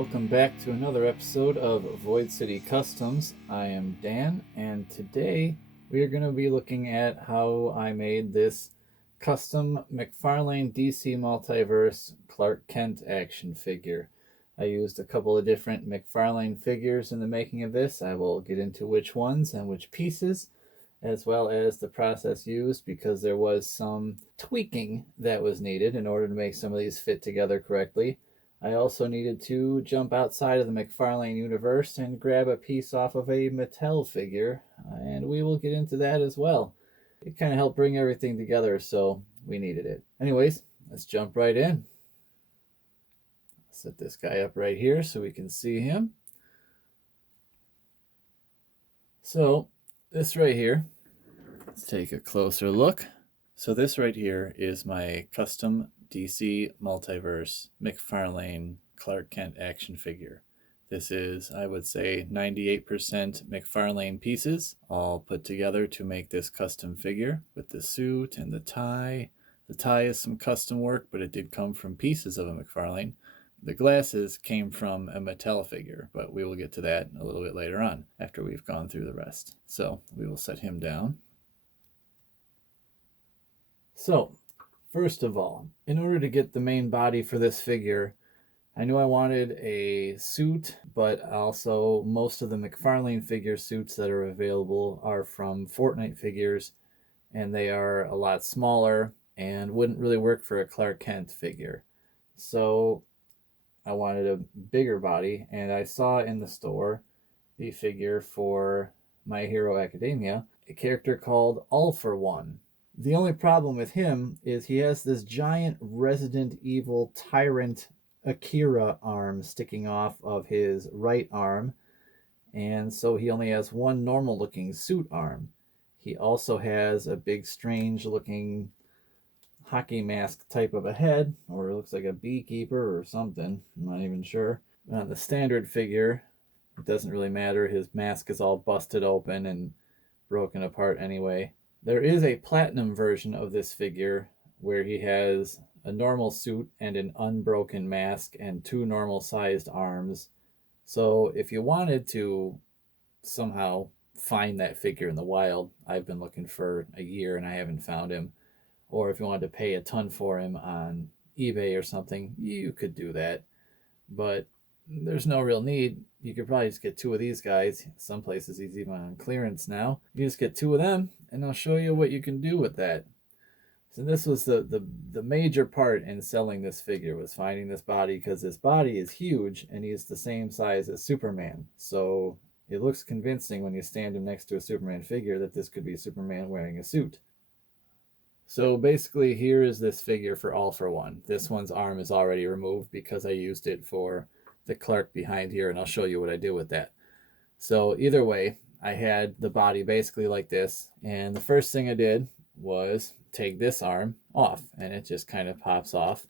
Welcome back to another episode of Void City Customs. I am Dan, and today we are going to be looking at how I made this custom McFarlane DC Multiverse Clark Kent action figure. I used a couple of different McFarlane figures in the making of this. I will get into which ones and which pieces, as well as the process used, because there was some tweaking that was needed in order to make some of these fit together correctly. I also needed to jump outside of the McFarlane universe and grab a piece off of a Mattel figure, and we will get into that as well. It kind of helped bring everything together, so we needed it. Anyways, let's jump right in. Set this guy up right here so we can see him. So this right here, let's take a closer look. So this right here is my custom DC Multiverse McFarlane Clark Kent action figure. This is, I would say, 98% McFarlane pieces all put together to make this custom figure with the suit and the tie. The tie is some custom work, but it did come from pieces of a McFarlane. The glasses came from a Mattel figure, but we will get to that a little bit later on after we've gone through the rest. So we will set him down. So, first of all, in order to get the main body for this figure, I knew I wanted a suit, but also most of the McFarlane figure suits that are available are from Fortnite figures, and they are a lot smaller and wouldn't really work for a Clark Kent figure. So I wanted a bigger body, and I saw in the store the figure for My Hero Academia, a character called All for One. The only problem with him is he has this giant Resident Evil tyrant Akira arm sticking off of his right arm, and so he only has one normal looking suit arm. He also has a big strange looking hockey mask type of a head, or it looks like a beekeeper or something, I'm not even sure. On the standard figure, it doesn't really matter, his mask is all busted open and broken apart anyway. There is a platinum version of this figure where he has a normal suit and an unbroken mask and two normal sized arms. So if you wanted to somehow find that figure in the wild, I've been looking for a year and I haven't found him, or if you wanted to pay a ton for him on eBay or something, you could do that. But there's no real need. You could probably just get two of these guys. Some places he's even on clearance now. You just get two of them, and I'll show you what you can do with that. So this was the major part in selling this figure, was finding this body, because this body is huge, and he's the same size as Superman. So it looks convincing when you stand him next to a Superman figure that this could be Superman wearing a suit. So basically, here is this figure for All for One. This one's arm is already removed because I used it for the Clark behind here, and I'll show you what I did with that. So either way, I had the body basically like this, and the first thing I did was take this arm off, and it just kind of pops off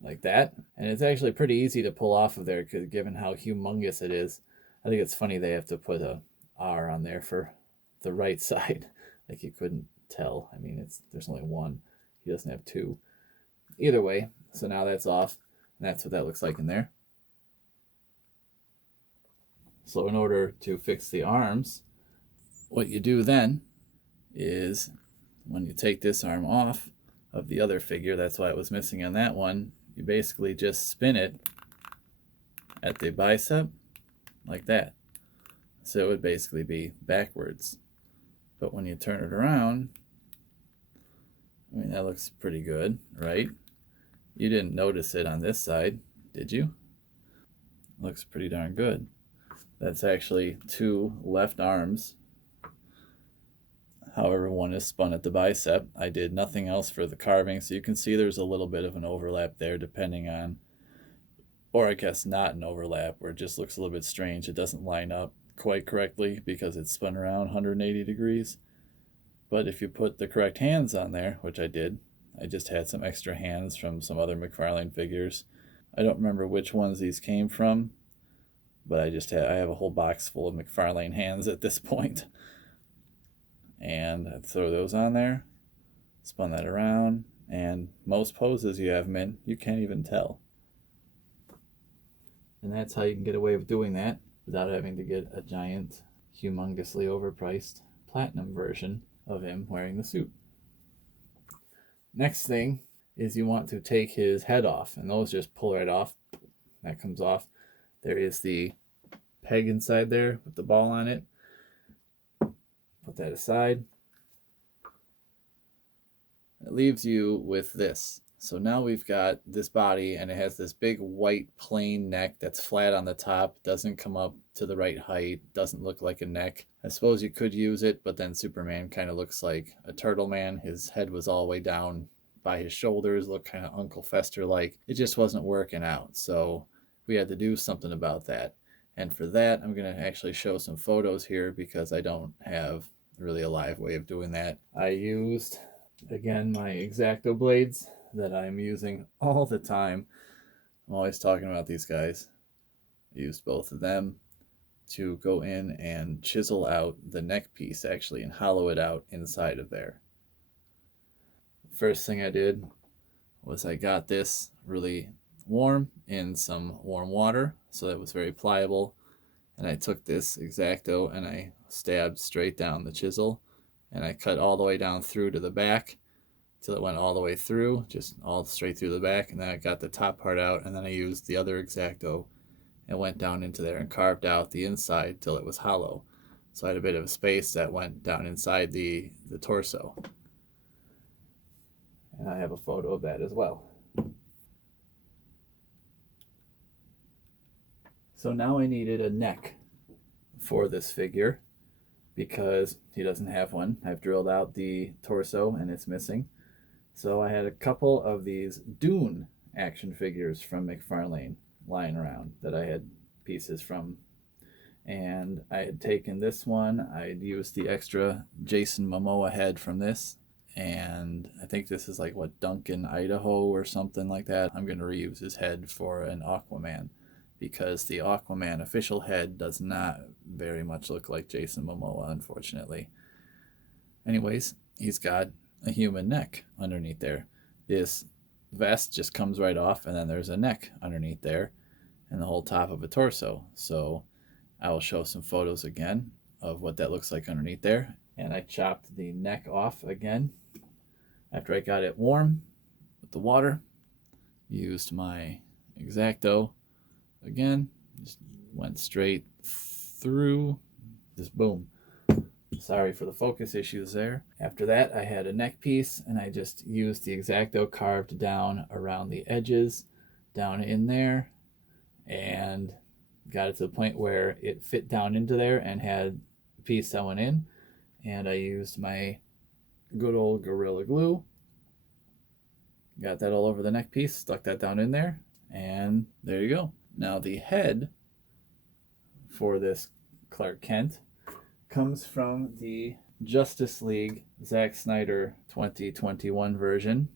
like that. And it's actually pretty easy to pull off of there, because given how humongous it is. I think it's funny they have to put a R on there for the right side. Like you couldn't tell. I mean, there's only one. He doesn't have two. Either way, so now that's off, and that's what that looks like in there. So in order to fix the arms, what you do then is, when you take this arm off of the other figure, that's why it was missing on that one, you basically just spin it at the bicep like that. So it would basically be backwards. But when you turn it around, I mean, that looks pretty good, right? You didn't notice it on this side, did you? Looks pretty darn good. That's actually two left arms. However, one is spun at the bicep. I did nothing else for the carving, so you can see there's a little bit of an overlap there, depending on, or I guess not an overlap, where it just looks a little bit strange. It doesn't line up quite correctly because it's spun around 180 degrees. But if you put the correct hands on there, which I did, I just had some extra hands from some other McFarlane figures. I don't remember which ones these came from, but I have a whole box full of McFarlane hands at this point. And I throw those on there, spun that around, and most poses you have them in, you can't even tell. And that's how you can get away with doing that without having to get a giant, humongously overpriced platinum version of him wearing the suit. Next thing is you want to take his head off, and those just pull right off. That comes off. There is the peg inside there with the ball on it. Put that aside. It leaves you with this. So now we've got this body, and it has this big white plain neck that's flat on the top, doesn't come up to the right height, doesn't look like a neck. I suppose you could use it, but then Superman kind of looks like a turtle man. His head was all the way down by his shoulders, looked kind of Uncle Fester-like. It just wasn't working out, so we had to do something about that. And for that, I'm going to actually show some photos here because I don't have really a live way of doing that. I used, again, my X-Acto blades that I'm using all the time. I'm always talking about these guys. I used both of them to go in and chisel out the neck piece actually and hollow it out inside of there. First thing I did was I got this really warm in some warm water so that it was very pliable, and I took this X-Acto and I stabbed straight down the chisel, and I cut all the way down through to the back till it went all the way through, just all straight through the back, and then I got the top part out, and then I used the other X-Acto and went down into there and carved out the inside till it was hollow. So I had a bit of a space that went down inside the torso. And I have a photo of that as well. So now I needed a neck for this figure because he doesn't have one. I've drilled out the torso and it's missing. So I had a couple of these Dune action figures from McFarlane lying around that I had pieces from. And I had taken this one. I had used the extra Jason Momoa head from this. And I think this is like, what, Duncan, Idaho or something like that. I'm going to reuse his head for an Aquaman because the Aquaman official head does not very much look like Jason Momoa, unfortunately. Anyways, he's got a human neck underneath there. This vest just comes right off, and then there's a neck underneath there and the whole top of a torso. So I will show some photos again of what that looks like underneath there. And I chopped the neck off again after I got it warm with the water. Used my X-Acto again, just went straight through, just boom. Sorry for the focus issues there. After that, I had a neck piece, and I just used the X-Acto carved down around the edges, down in there, and got it to the point where it fit down into there and had a piece that went in. And I used my good old Gorilla Glue. Got that all over the neck piece, stuck that down in there, and there you go. Now the head for this Clark Kent comes from the Justice League Zack Snyder 2021 version.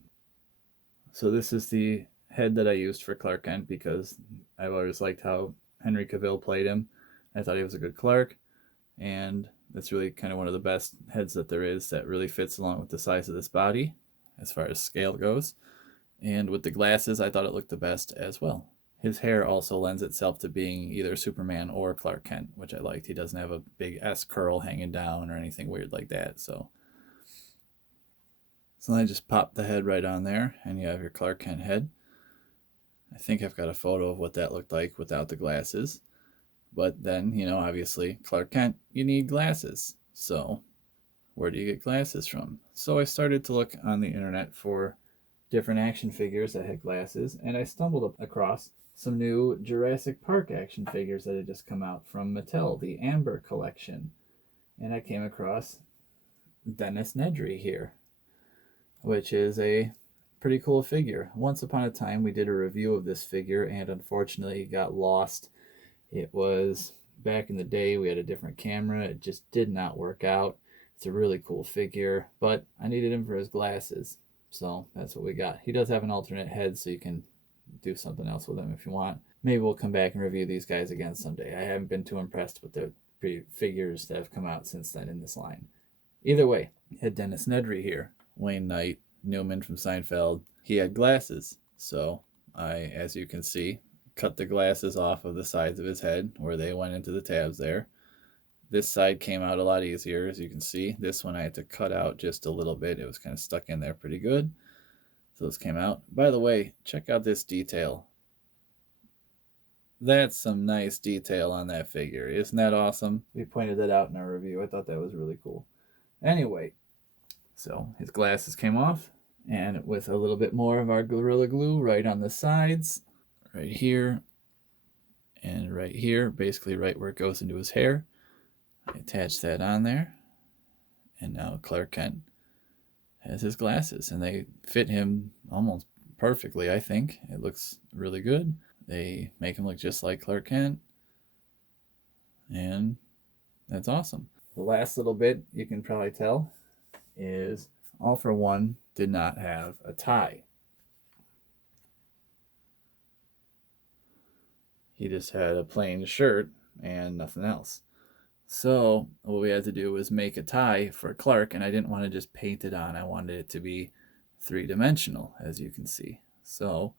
So this is the head that I used for Clark Kent because I've always liked how Henry Cavill played him. I thought he was a good Clark, and that's really kind of one of the best heads that there is that really fits along with the size of this body as far as scale goes. And with the glasses, I thought it looked the best as well. His hair also lends itself to being either Superman or Clark Kent, which I liked. He doesn't have a big S curl hanging down or anything weird like that. So then I just pop the head right on there, and you have your Clark Kent head. I think I've got a photo of what that looked like without the glasses. But then, you know, obviously, Clark Kent, you need glasses. So where do you get glasses from? So I started to look on the internet for different action figures that had glasses, and I stumbled across some new Jurassic Park action figures that had just come out from Mattel, the Amber collection. And I came across Dennis Nedry here, which is a pretty cool figure. Once upon a time, we did a review of this figure, and unfortunately, it got lost. It was back in the day, we had a different camera. It just did not work out. It's a really cool figure, but I needed him for his glasses. So that's what we got. He does have an alternate head, so you can do something else with him if you want. Maybe we'll come back and review these guys again someday. I haven't been too impressed with the figures that have come out since then in this line. Either way, had Dennis Nedry here. Wayne Knight, Newman from Seinfeld. He had glasses. So I, as you can see, cut the glasses off of the sides of his head where they went into the tabs there. This side came out a lot easier, as you can see. This one I had to cut out just a little bit. It was kind of stuck in there pretty good. So this came out. By the way, check out this detail. That's some nice detail on that figure. Isn't that awesome? We pointed that out in our review. I thought that was really cool. Anyway, so his glasses came off, and with a little bit more of our Gorilla Glue right on the sides, right here, and right here, basically right where it goes into his hair. I attach that on there, and now Clark Kent has his glasses, and they fit him almost perfectly, I think. It looks really good. They make him look just like Clark Kent, and that's awesome. The last little bit, you can probably tell, is All for One did not have a tie. He just had a plain shirt and nothing else. So what we had to do was make a tie for Clark, and I didn't want to just paint it on. I wanted it to be three-dimensional, as you can see. So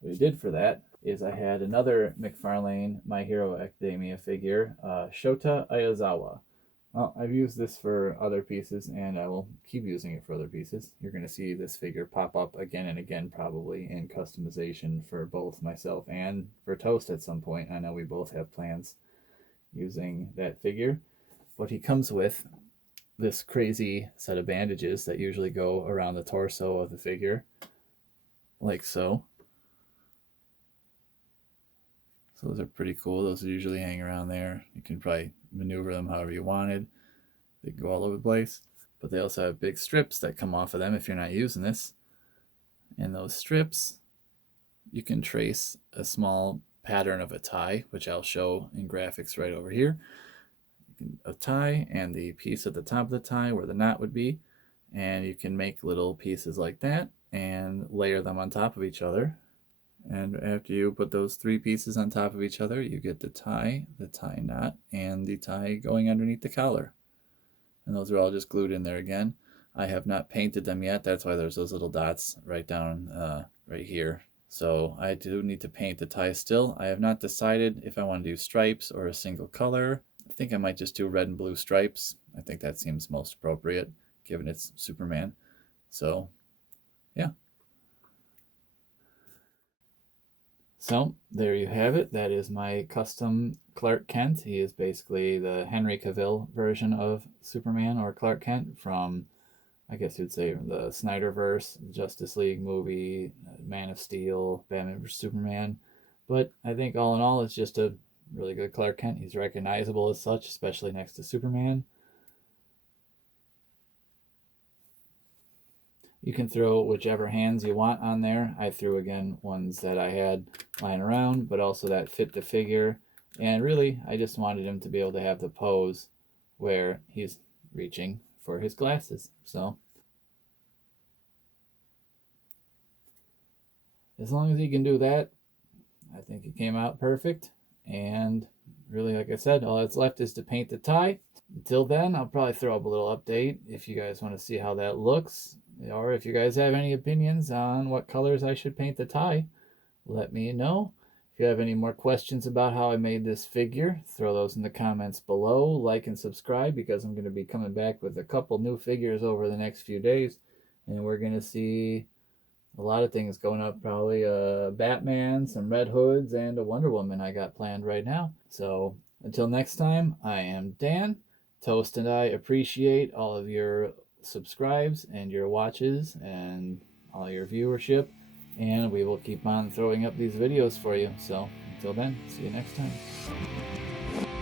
what we did for that is I had another McFarlane My Hero Academia figure, Shota Ayazawa. Well, I've used this for other pieces, and I will keep using it for other pieces. You're going to see this figure pop up again and again, probably, in customization for both myself and for Toast at some point. I know we both have plans using that figure. But he comes with this crazy set of bandages that usually go around the torso of the figure, like so. So those are pretty cool. Those usually hang around there. You can probably maneuver them however you wanted. They can go all over the place. But they also have big strips that come off of them if you're not using this. And those strips, you can trace a small pattern of a tie, which I'll show in graphics right over here. A tie and the piece at the top of the tie where the knot would be. And you can make little pieces like that and layer them on top of each other. And after you put those three pieces on top of each other, you get the tie knot, and the tie going underneath the collar. And those are all just glued in there again. I have not painted them yet. That's why there's those little dots right down right here. So I do need to paint the tie still. I have not decided if I want to do stripes or a single color. I think I might just do red and blue stripes. I think that seems most appropriate, given it's Superman. So, yeah. So there you have it. That is my custom Clark Kent. He is basically the Henry Cavill version of Superman or Clark Kent from, I guess you'd say, the Snyderverse, Justice League movie, Man of Steel, Batman vs. Superman. But I think all in all, it's just a really good Clark Kent. He's recognizable as such, especially next to Superman. You can throw whichever hands you want on there. I threw, again, ones that I had lying around, but also that fit the figure. And really, I just wanted him to be able to have the pose where he's reaching for his glasses. So, as long as he can do that, I think it came out perfect. And really, like I said, all that's left is to paint the tie. Until then, I'll probably throw up a little update if you guys want to see how that looks. Or if you guys have any opinions on what colors I should paint the tie, let me know. If you have any more questions about how I made this figure, throw those in the comments below. Like and subscribe, because I'm going to be coming back with a couple new figures over the next few days. And we're going to see a lot of things going up, probably a Batman, some Red Hoods, and a Wonder Woman I got planned right now. So until next time, I am Dan. Toast and I appreciate all of your subscribes and your watches and all your viewership, and we will keep on throwing up these videos for you. So until then, see you next time.